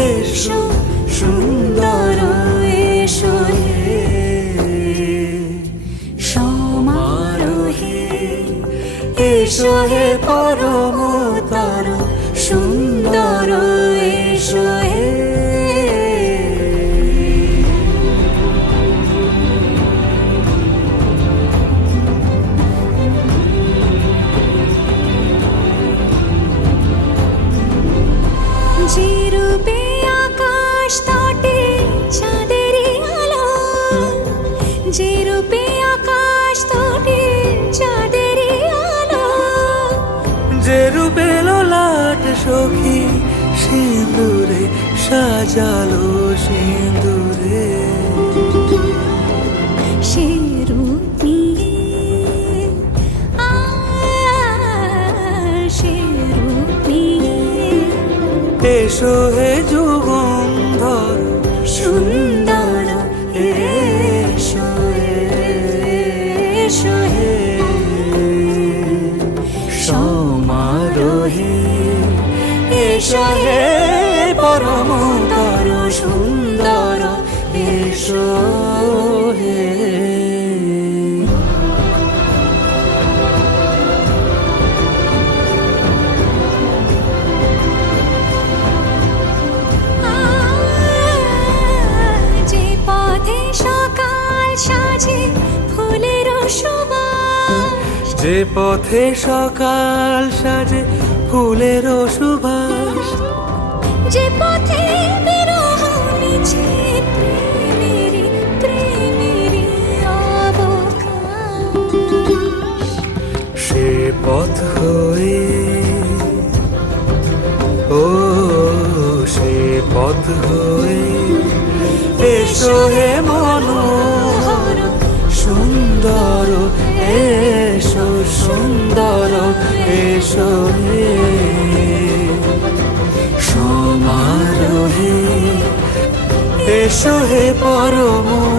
এসো সুন্দর এসো হে এসো হে পরমতর সুন্দর যে রূপে লোলাট সখী সিঁদুরে সাজালো সিঁদুরে। এসো হে যুগন্ধর সুন্দর এসো হে পরমতর সুন্দর এসো হে। যে পথে সকাল সাজে ফুলের যে পথে সকাল সাজে ফুলের সুবাস যে পথে বিরহ মিছে প্রেমেরই প্রেমেরই সে পথ হয়ে, ও সে পথ হয়ে এসো হে মনোহর, সুন্দর, এসো সুন্দর, এসো হে সমারোহে পরমো হে পরম